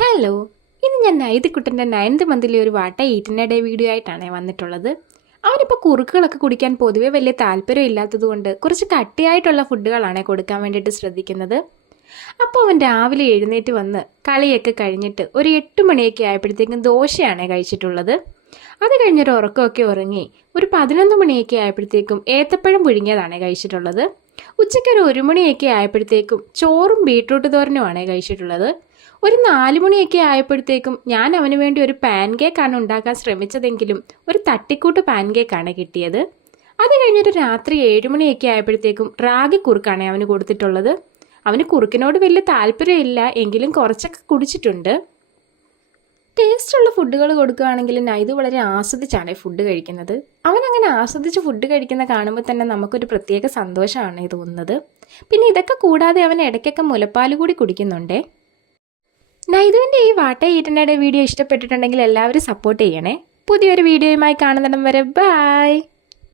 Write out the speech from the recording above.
Hello ഇന്ന് ഞാൻ നൈതിക്കുട്ടന്റെ ninth മന്തിലെ ഒരു വാട്ട ഈറ്റിന്റെ ഡേ വീഡിയോ ആയിട്ടാണ് വന്നിട്ടുള്ളത്. അവനിപ്പോൾ കുറുക്കുകളൊക്കെ കുടിക്കാൻ പൊതുവേ വലിയ താല്പര്യം ഇല്ലാത്തതുകൊണ്ട് കുറച്ച് കട്ടിയായിട്ടുള്ള ഫുഡുകളാണ് കൊടുക്കാൻ വേണ്ടിയിട്ട് ശ്രദ്ധിക്കുന്നത്. അപ്പോൾ അവൻ രാവിലെ എഴുന്നേറ്റ് വന്ന് കളിയൊക്കെ കഴിഞ്ഞിട്ട് ഒരു എട്ട് മണിയൊക്കെ ആയപ്പോഴത്തേക്കും ദോശയാണ് കഴിച്ചിട്ടുള്ളത്. അത് കഴിഞ്ഞൊരു ഉറക്കമൊക്കെ ഉറങ്ങി ഒരു പതിനൊന്ന് മണിയൊക്കെ ആയപ്പോഴത്തേക്കും ഏത്തപ്പഴം പുഴുങ്ങിയതാണ് കഴിച്ചിട്ടുള്ളത്. ഉച്ചയ്ക്ക് ഒരു ഒരു മണിയൊക്കെ ആയപ്പോഴത്തേക്കും ചോറും ബീട്രൂട്ട് തോരനുമാണ് കഴിച്ചിട്ടുള്ളത്. ഒരു നാലുമണിയൊക്കെ ആയപ്പോഴത്തേക്കും ഞാൻ അവന് വേണ്ടി ഒരു പാൻ കേക്കാണ് ഉണ്ടാക്കാൻ ശ്രമിച്ചതെങ്കിലും ഒരു തട്ടിക്കൂട്ട് പാൻ കേക്കാണ് കിട്ടിയത്. അത് കഴിഞ്ഞൊരു രാത്രി ഏഴുമണിയൊക്കെ ആയപ്പോഴത്തേക്കും റാഗി കുറുക്കാണ് അവന് കൊടുത്തിട്ടുള്ളത്. അവന് കുറുക്കിനോട് വലിയ താല്പര്യമില്ല എങ്കിലും കുറച്ചൊക്കെ കുടിച്ചിട്ടുണ്ട്. ടേസ്റ്റുള്ള ഫുഡുകൾ കൊടുക്കുകയാണെങ്കിൽ നൈതു വളരെ ആസ്വദിച്ചാണ് ഫുഡ് കഴിക്കുന്നത്. അവൻ അങ്ങനെ ആസ്വദിച്ച് ഫുഡ് കഴിക്കുന്ന കാണുമ്പോൾ തന്നെ നമുക്കൊരു പ്രത്യേക സന്തോഷമാണ് തോന്നുന്നത്. പിന്നെ ഇതൊക്കെ കൂടാതെ അവൻ ഇടയ്ക്കൊക്കെ മുലപ്പാൽ കൂടി കുടിക്കുന്നുണ്ടേ. നൈതുവിന്റെ ഈ വാട്ട ഈറ്റനയുടെ വീഡിയോ ഇഷ്ടപ്പെട്ടിട്ടുണ്ടെങ്കിൽ എല്ലാവരും സപ്പോർട്ട് ചെയ്യണേ. പുതിയൊരു വീഡിയോയുമായി കാണുന്നിടം വരെ ബായ്